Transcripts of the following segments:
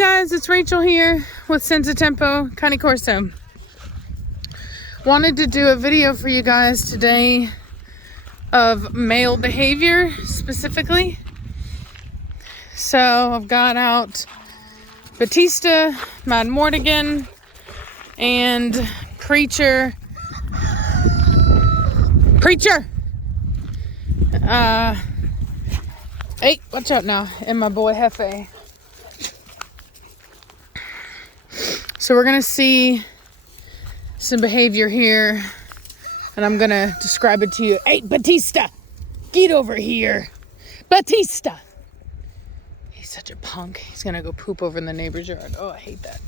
guys, it's Rachel here with Senza Tempo Cane Corso. Wanted to do a video for you guys today of male behavior specifically. So I've got out Batista, Mad Mortigan, and Preacher. Hey, watch out now, and my boy Hefe. So we're gonna see some behavior here, and I'm gonna describe it to you. Hey, Batista, get over here. Batista. He's such a punk. He's gonna go poop over in the neighbor's yard. Oh, I hate that.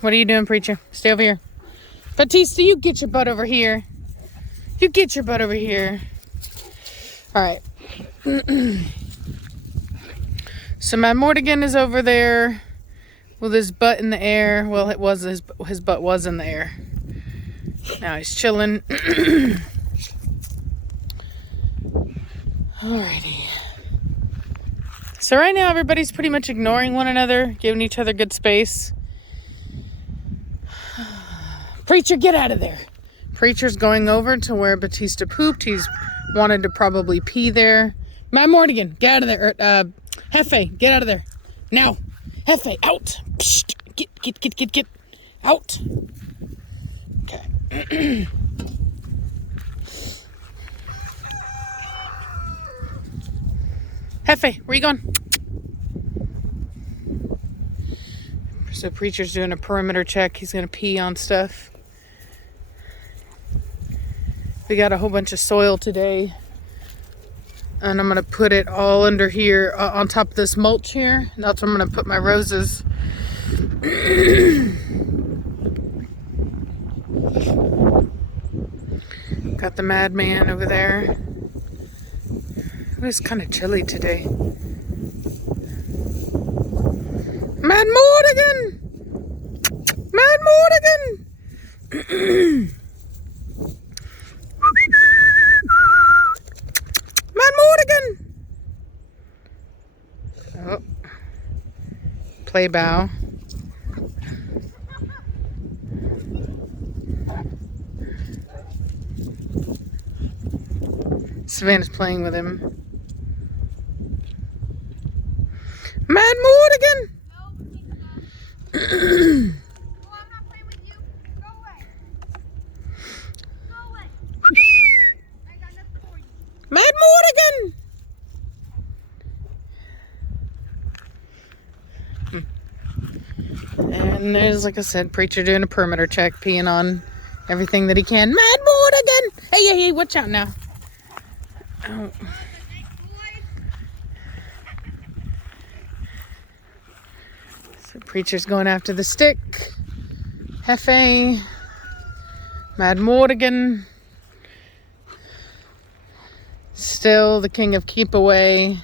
What are you doing, Preacher? Stay over here. Batista, you get your butt over here. You get your butt over here. All right. So my Mortigan is over there with his butt in the air. Well, it was his butt was in the air. Now he's chilling. Alrighty. So right now everybody's pretty much ignoring one another, giving each other good space. Preacher, get out of there. Preacher's going over to where Batista pooped. He's wanted to probably pee there. Matt Mortigan, get out of there. Hefe, get out of there. Now. Hefe, out. Psst. Get. Out. Okay. Hefe, where you going? So Preacher's doing a perimeter check. He's going to pee on stuff. We got a whole bunch of soil today, and I'm gonna put it all under here on top of this mulch here. That's where I'm gonna put my roses. Got the madman over there. It was kind of chilly today. Mad Mortigan! Mad Mortigan! Oh, play bow. Savannah's playing with him. Mad Mortigan! No, I'm not playing with you. Go away. Go away. I got nothing for you. Mad Mortigan! And there's, like I said, Preacher doing a perimeter check, peeing on everything that he can. Mad Mortigan! Hey, watch out now. Oh. So Preacher's going after the stick. Hefe. Mad Mortigan. Still the king of keep away.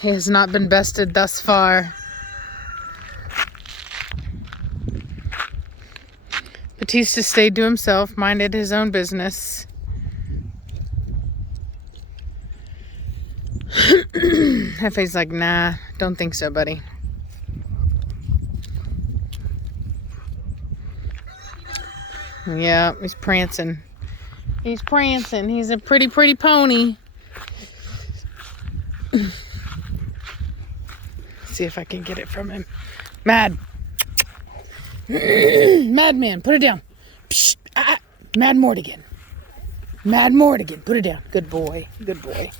He has not been bested thus far. Batista stayed to himself, minded his own business. Hefe's like, nah, don't think so, buddy. Yeah, he's prancing. He's prancing. He's a pretty pony. See if I can get it from him. Madman, put it down. Psst, Mad Mortigan, put it down. Good boy. Hey,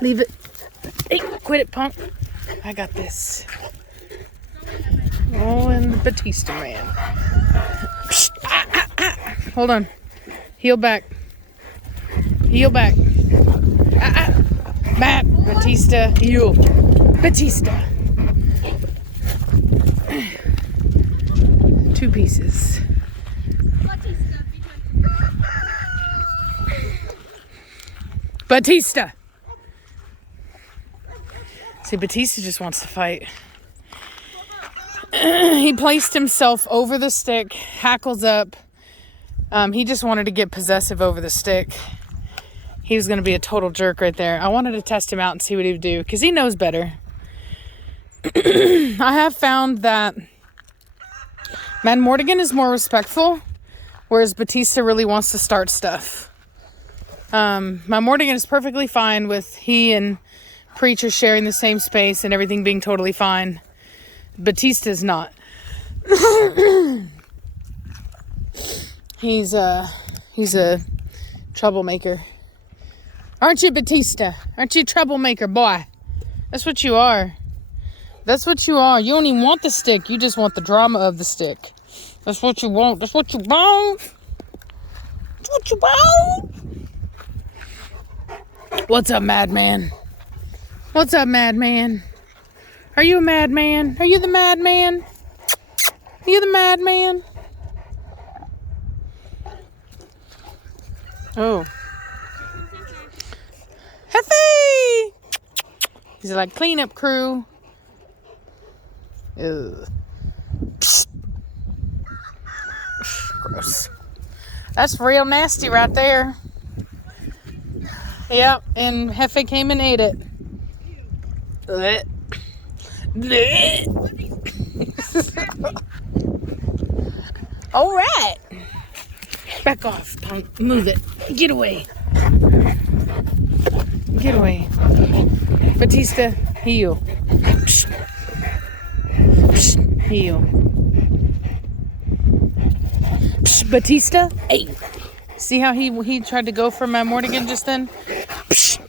leave it. Hey, quit it, punk. I got this. Oh, and the Batista man. Psst, Hold on. Heel back. Back, Batista, heel. Batista. 2 pieces. Batista. See, Batista just wants to fight. He placed himself over the stick, hackles up. He just wanted to get possessive over the stick. He was going to be a total jerk right there. I wanted to test him out and see what he would do because he knows better. I have found that Mad Mortigan is more respectful, whereas Batista really wants to start stuff. Mad Mortigan is perfectly fine with he and Preacher sharing the same space and everything being totally fine. Batista is not. He's a troublemaker. Aren't you, Batista? Aren't you a troublemaker, boy? That's what you are. That's what you are. You don't even want the stick. You just want the drama of the stick. That's what you want. That's what you want. That's what you want. What's up, madman? What's up, madman? Are you a madman? Are you the madman? Are you the madman? Oh. Hefe! He's like cleanup crew. Ugh. Psst. Gross. That's real nasty right there. Yep, and Hefe came and ate it. Blech. Blech. All right. Back off, punk. Move it. Get away. Get away. Batista, heel. Psst. Psst. Heel. Psst. Batista, hey. See how he tried to go for my Mortigan just then? Psst.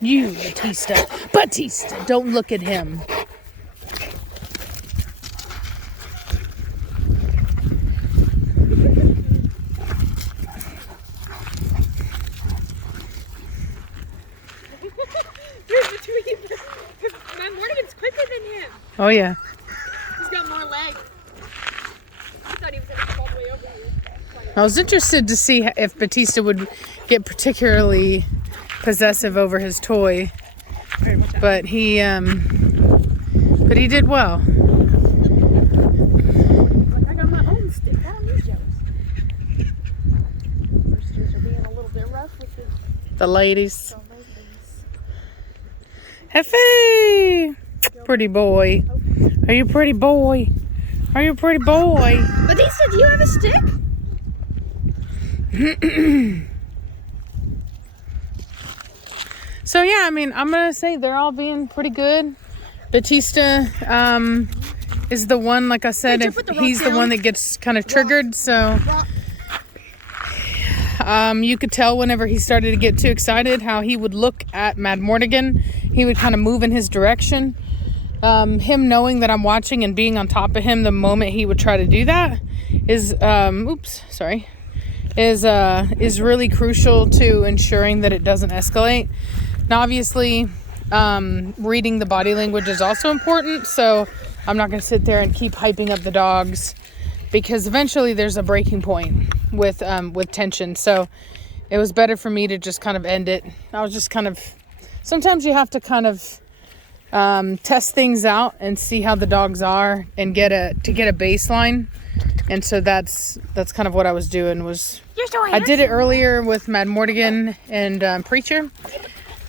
You, Batista. Batista, don't look at him. My Mortigan's quicker than him. Oh, yeah. He's got more legs. I thought he was going to come all the way over here. I was interested to see if Batista would get particularly possessive over his toy, but he did well. Like, I got my own stick. I don't need yours. Roosters are being a little bit rough with The ladies. the ladies. Hefe! Pretty boy. Are you a pretty boy? Are you a pretty boy? Batista, do you have a stick? So yeah, I mean, I'm gonna say they're all being pretty good. Batista is the one, like I said, if he's the one that gets kind of triggered. So you could tell whenever he started to get too excited how he would look at Mad Mortigan. He would kind of move in his direction. Him knowing that I'm watching and being on top of him the moment he would try to do that is is really crucial to ensuring that it doesn't escalate. Now, obviously, reading the body language is also important, so I'm not going to sit there and keep hyping up the dogs because eventually there's a breaking point with tension. So it was better for me to just kind of end it. I was just kind of, sometimes you have to kind of test things out and see how the dogs are and get a baseline. And so that's kind of what I was doing. I did it earlier with Mad Mortigan and Preacher.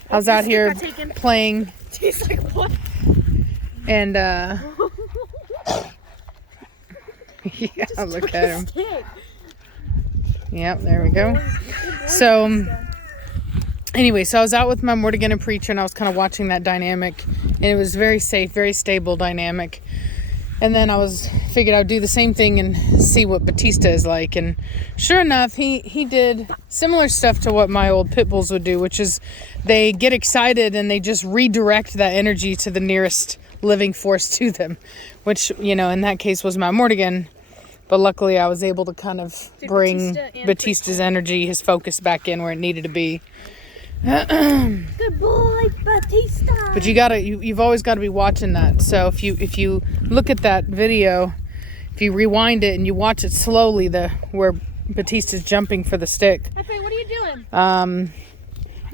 I was out here playing. He's like, what? And yeah, look at him. Yep, there we go. So anyway, so I was out with my Mortigan and Preacher, and I was kind of watching that dynamic, and it was very safe, very stable dynamic. And then I figured I'd do the same thing and see what Batista is like. And sure enough, he did similar stuff to what my old pit bulls would do, which is they get excited and they just redirect that energy to the nearest living force to them, which, you know, in that case was my Mortigan. But luckily I was able to kind of bring Batista's energy, his focus back in where it needed to be. Good boy, Batista. But you've always got to be watching that. So if you look at that video, if you rewind it and you watch it slowly, where Batista's jumping for the stick, Pepe, what are you doing?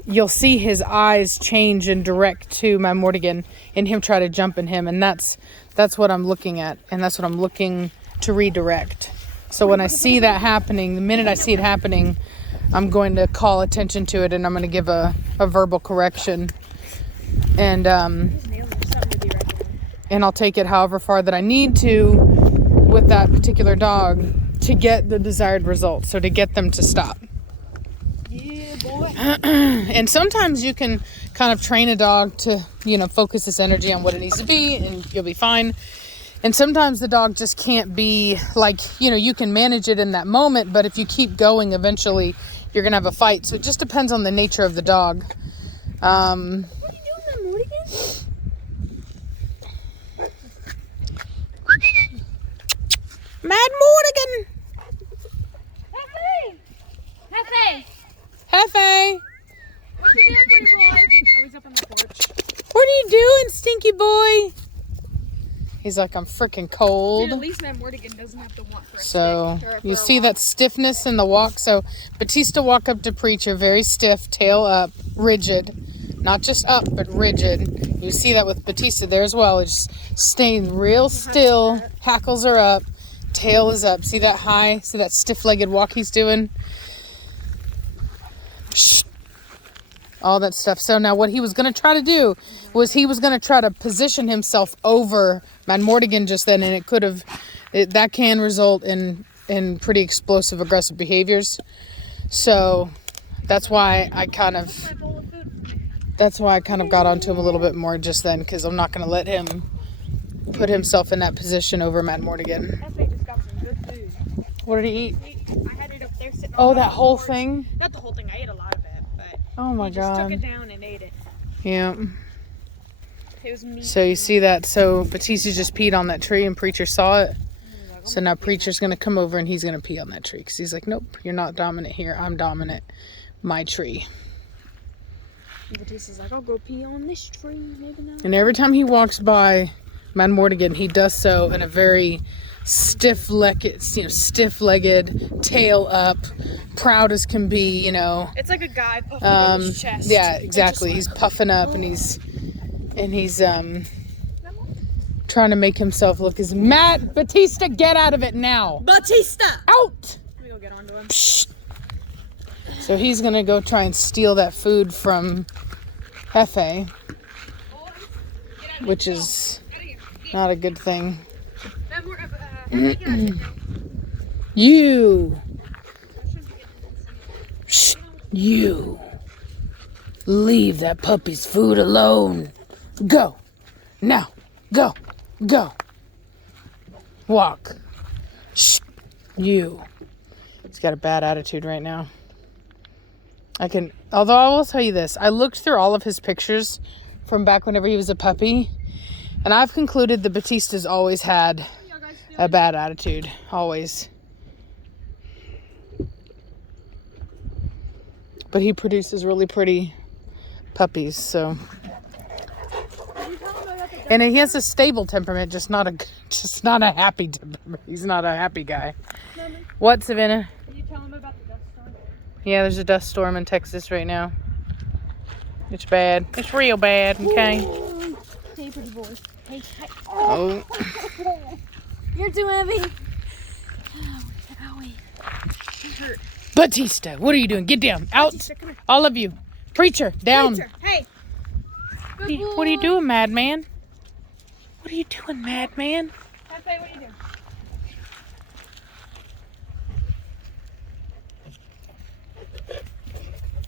you'll see his eyes change and direct to my Mortigan and him try to jump in him, and that's That's what I'm looking at, and that's what I'm looking to redirect. So when I see that happening, the minute I see it happening, I'm going to call attention to it, and I'm going to give a verbal correction. And I'll take it however far that I need to with that particular dog to get the desired result. So to get them to stop. Yeah, boy. And sometimes you can kind of train a dog to, focus its energy on what it needs to be, and you'll be fine. And sometimes the dog just can't be like, you can manage it in that moment, but if you keep going, eventually you're going to have a fight. So it just depends on the nature of the dog. What are you doing there, Morgan? Mad Morgan! Hefe! Hefe! What you doing, pretty boy? Oh, he's up on the porch. What are you doing, stinky boy? He's like, I'm freaking cold. Dude, at least Matt Morgan doesn't have to walk for a So stick or for you a see walk. that stiffness in the walk. So Batista walk up to Preacher, very stiff, tail up, rigid, not just up but rigid. You see that with Batista there as well. It's staying real still. Hackles are up, tail is up. See that high? See that stiff-legged walk he's doing? Shh. All that stuff. So now what he was going to try to do was he was going to try to position himself over Mad Morgan just then, and that can result in pretty explosive, aggressive behaviors. So that's why I kind of got onto him a little bit more just then, because I'm not going to let him put himself in that position over Mad Morgan. Hefe just got some good food. What did he eat? I had it up there sitting Oh, on that the whole porch. thing? Not the whole thing. I ate a lot of it, but Oh my he just took it God. down and ate it. Yeah. It was meat. So you see that? So Batista just peed on that tree, and Preacher saw it. So now Preacher's going to come over and he's going to pee on that tree, because he's like, nope, you're not dominant here. I'm dominant. My tree. Batista's like, I'll go pee on this tree. Maybe not. And every time he walks by Mad Morgan, he does so in a very stiff-legged, tail up, proud as can be, It's like a guy puffing in his chest. Yeah, exactly. He's puffing up, and he's trying to make himself look as Matt Batista. Get out of it now! Batista! Out! Let me go get onto him. Psst. So he's gonna go try and steal that food from Hefe, which is not a good thing. You! Shh. You! Leave that puppy's food alone. Go! Now! Go! Go! Walk. Shh! You. He's got a bad attitude right now. Although I will tell you this, I looked through all of his pictures from back whenever he was a puppy, and I've concluded that Batista's always had a bad attitude. Always. But he produces really pretty puppies, so. And he has a stable temperament, just not a happy temperament. He's not a happy guy. What, Savannah? Can you tell him about the dust storm? Yeah, there's a dust storm in Texas right now. It's bad. It's real bad, okay? Hey, pretty boy. Hey. Oh. You're too heavy. Owie. You hurt. Batista, what are you doing? Get down. Out. Batista, come here. All of you. Preacher, down. Preacher, hey. What are you doing, madman? What are you doing, madman? Hefe, what are you doing?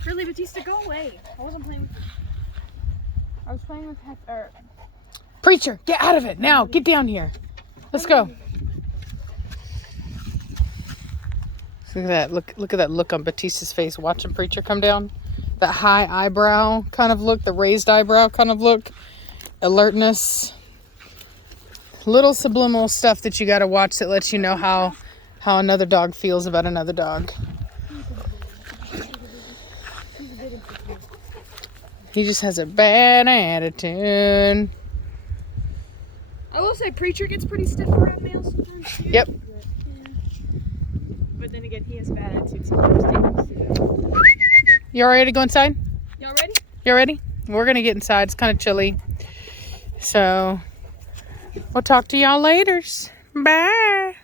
Really, Batista, go away. I wasn't playing with you. I was playing with Hefe. Preacher, get out of it now. Get down here. Let's go. Look at that. Look at that look on Batista's face watching Preacher come down. That high eyebrow kind of look, the raised eyebrow kind of look. Alertness. Little subliminal stuff that you got to watch that lets you know how another dog feels about another dog. He just has a bad attitude. I will say, Preacher gets pretty stiff around males sometimes too. Yep. But then again, he has bad attitude sometimes too. You all ready to go inside? Y'all ready? You ready? We're going to get inside. It's kind of chilly. So We'll talk to y'all later. Bye.